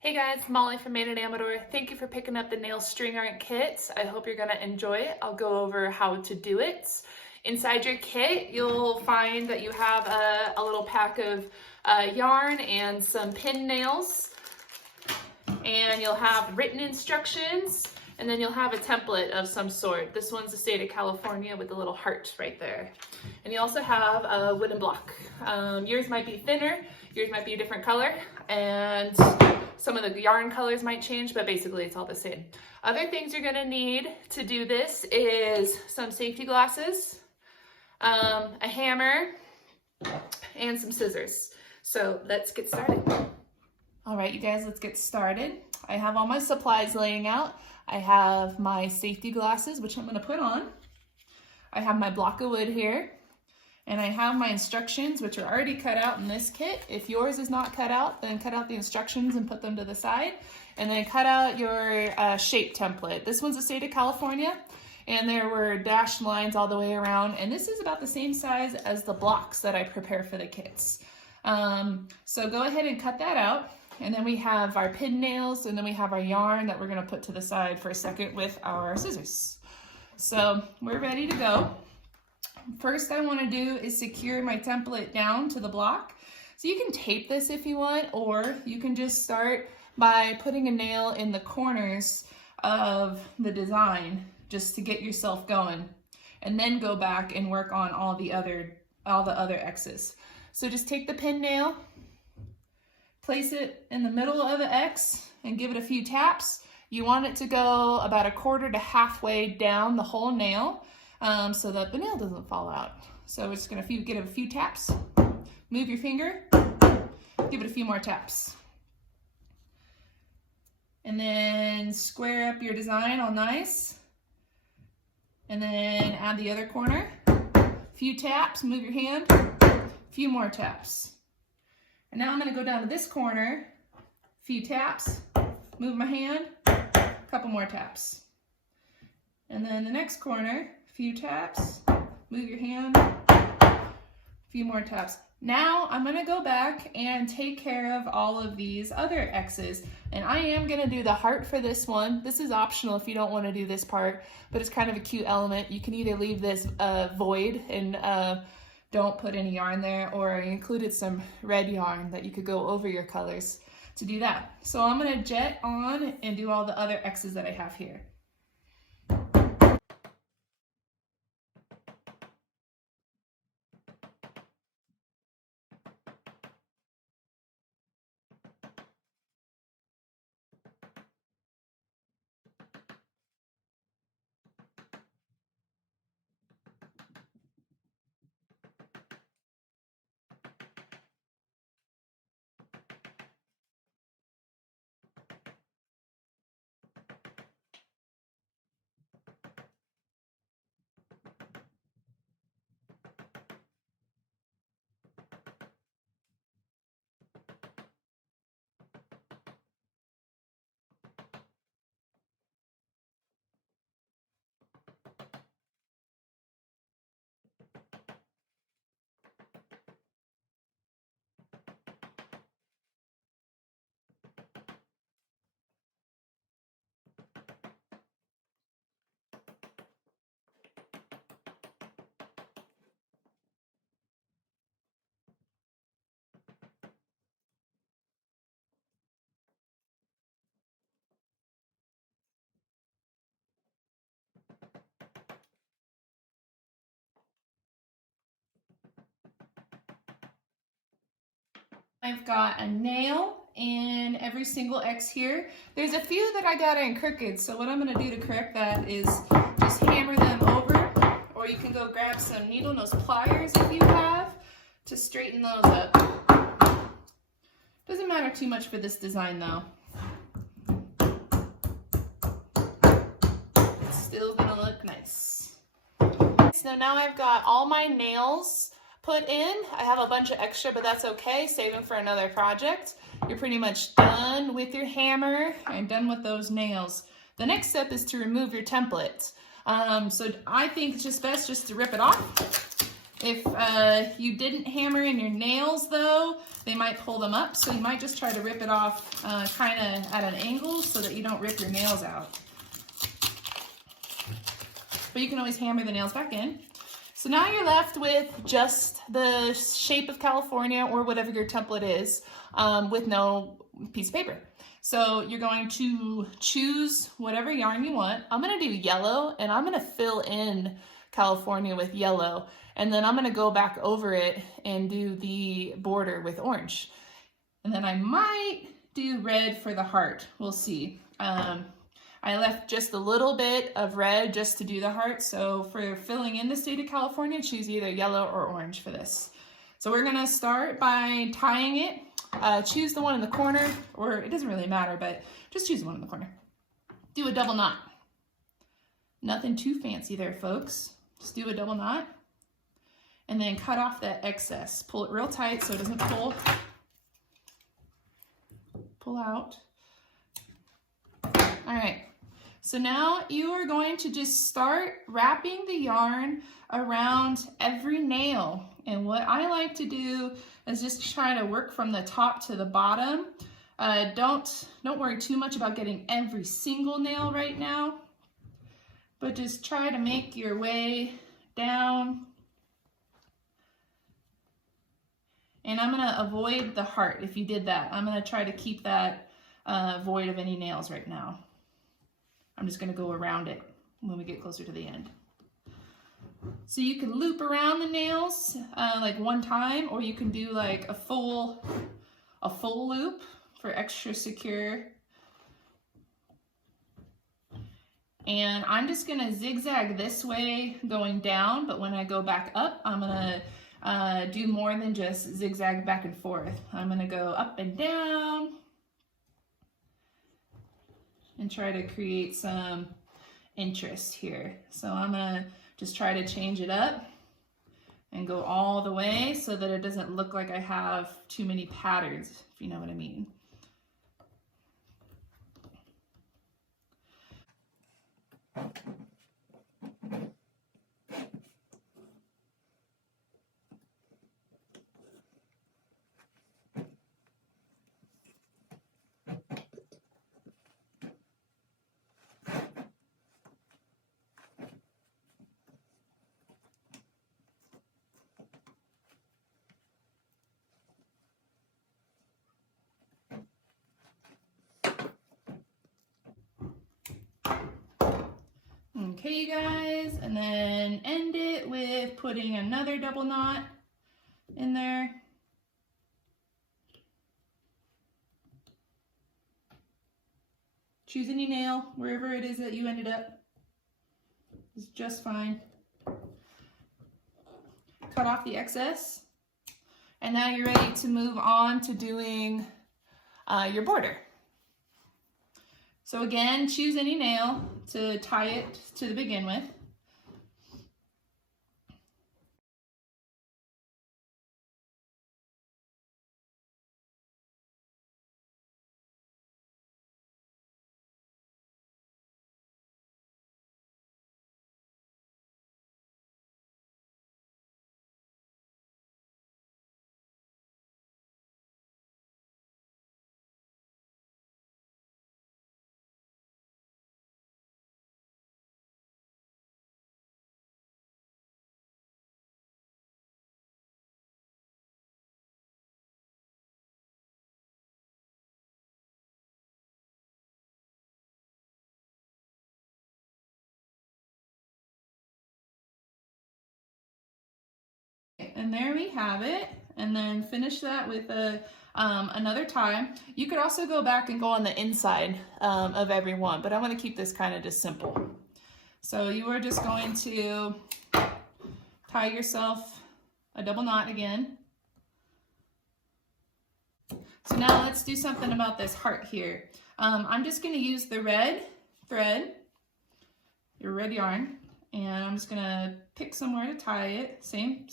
Hey guys, Molly from Made in Amador. Thank you for picking up the nail string art kit. I hope you're gonna enjoy it. I'll go over how to do it. Inside your kit, you'll find that you have a little pack of yarn and some pin nails, and you'll have written instructions, and then you'll have a template of some sort. This one's the state of California with the little heart right there. And you also have a wooden block. Yours might be thinner, yours might be a different color, and some of the yarn colors might change, but basically it's all the same. Other things you're gonna need to do this is some safety glasses, a hammer, and some scissors. So let's get started. All right, you guys, let's get started. I have all my supplies laying out. I have my safety glasses, which I'm gonna put on. I have my block of wood here. And I have my instructions, which are already cut out in this kit. If yours is not cut out, then cut out the instructions and put them to the side. And then cut out your shape template. This one's the state of California, and there were dashed lines all the way around. And this is about the same size as the blocks that I prepare for the kits. So go ahead and cut that out. And then we have our pin nails, and then we have our yarn that we're gonna put to the side for a second with our scissors. So we're ready to go. First I want to do is secure my template down to the block. So you can tape this if you want, or you can just start by putting a nail in the corners of the design just to get yourself going, and then go back and work on all the other X's. So just take the pin nail, place it in the middle of the X and give it a few taps. You want it to go about a quarter to halfway down the whole nail, so that the nail doesn't fall out. So we're just gonna give it a few taps, move your finger, give it a few more taps. And then square up your design all nice. And then add the other corner, a few taps, move your hand, a few more taps. And now I'm gonna go down to this corner, a few taps, move my hand, a couple more taps. And then the next corner, few taps, move your hand, a few more taps. Now I'm gonna go back and take care of all of these other X's. And I am gonna do the heart for this one. This is optional if you don't wanna do this part, but it's kind of a cute element. You can either leave this void and don't put any yarn there, or I included some red yarn that you could go over your colors to do that. So I'm gonna jet on and do all the other X's that I have here. I've got a nail in every single X here. There's a few that I got in crooked, so what I'm gonna do to correct that is just hammer them over, or you can go grab some needle nose pliers if you have to straighten those up. Doesn't matter too much for this design though. It's still gonna look nice. So now I've got all my nails put in. I have a bunch of extra, but that's okay. Save them for another project. You're pretty much done with your hammer and done with those nails. The next step is to remove your template. So I think it's just best just to rip it off If you didn't hammer in your nails though, they might pull them up, so you might just try to rip it off kind of at an angle so that you don't rip your nails out. But you can always hammer the nails back in. So now you're left with just the shape of California or whatever your template is with no piece of paper. So you're going to choose whatever yarn you want. I'm gonna do yellow and I'm gonna fill in California with yellow. And then I'm gonna go back over it and do the border with orange. And then I might do red for the heart, we'll see. I left just a little bit of red just to do the heart. So for filling in the state of California, choose either yellow or orange for this. So we're gonna start by tying it. Choose the one in the corner, or it doesn't really matter, but just choose the one in the corner. Do a double knot. Nothing too fancy there, folks. Just do a double knot. And then cut off that excess. Pull it real tight so it doesn't pull out. All right, so now you are going to just start wrapping the yarn around every nail. And what I like to do is just try to work from the top to the bottom. Don't worry too much about getting every single nail right now, but just try to make your way down. And I'm gonna avoid the heart if you did that. I'm gonna try to keep that void of any nails right now. I'm just gonna go around it when we get closer to the end. So you can loop around the nails like one time, or you can do like a full loop for extra secure. And I'm just gonna zigzag this way going down, but when I go back up, I'm gonna do more than just zigzag back and forth. I'm gonna go up and down and try to create some interest here. So I'm gonna just try to change it up and go all the way so that it doesn't look like I have too many patterns, if you know what I mean. Okay, you guys, and then end it with putting another double knot in there. Choose any nail, wherever it is that you ended up. It's just fine. Cut off the excess. And now you're ready to move on to doing your border. So again, choose any nail to tie it to begin with. And there we have it. And then finish that with another tie. You could also go back and go on the inside of every one, but I want to keep this kind of just simple. So you are just going to tie yourself a double knot again. So now let's do something about this heart here. I'm just going to use the red thread, your red yarn, and I'm just going to pick somewhere to tie it. Same.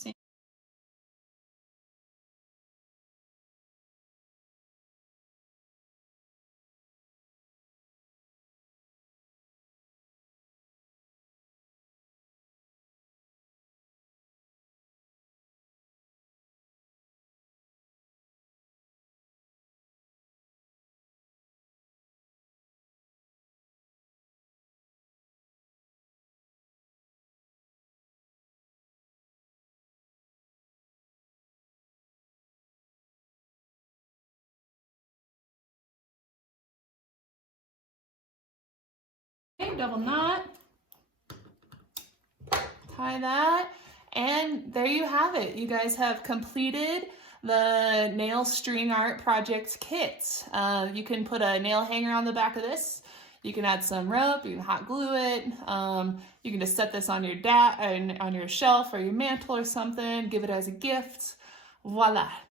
double knot. Tie that, and there you have it. You guys have completed the nail string art project kit. You can put a nail hanger on the back of this. You can add some rope, you can hot glue it. You can just set this on your shelf or your mantle or something, give it as a gift. Voila.